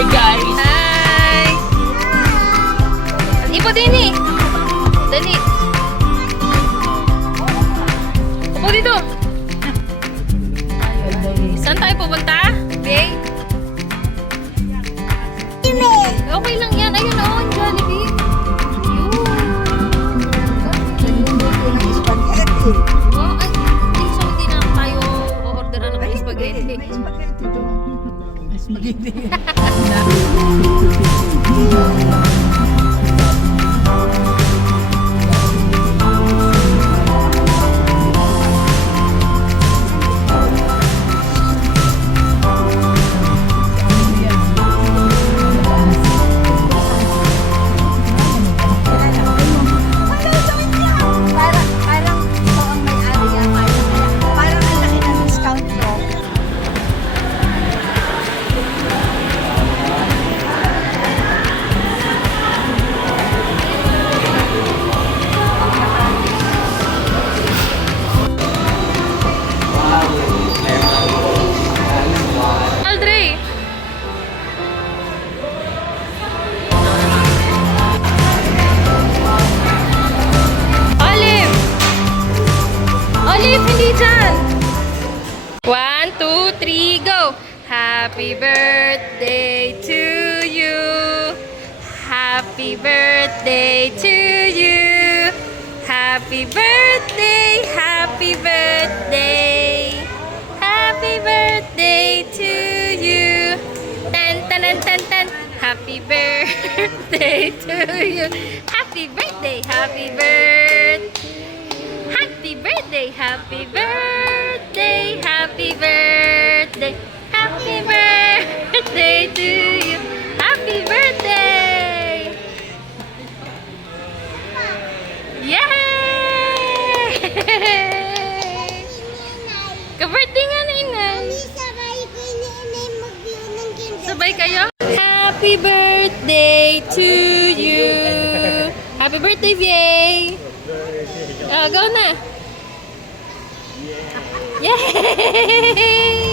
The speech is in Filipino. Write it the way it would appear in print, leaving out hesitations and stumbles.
Hi guys! Hi! Ipo din eh. Dali. Upo dito. Saan tayo pupunta? Bay? Okay lang yan. Ayun o, ang Jollibee. Yun. Oh, ay, so hindi na tayo o-orderan ng spaghetti. Aldre! Olive! Olive, hindi dyan! 1, 2, 3, go! Happy birthday to you! Happy birthday to you! Happy birthday! Happy birthday! Happy birthday to you! Tan tan tan tan tan! Happy birthday to you! Happy birthday! Happy birthday! Happy birthday! Happy birthday! Happy birthday! Happy birthday to you! Happy birthday! Yay! Ka-birthday nga na inay. Sabay kayo? Happy birthday to you! Happy birthday, Viey! Go na! Yay!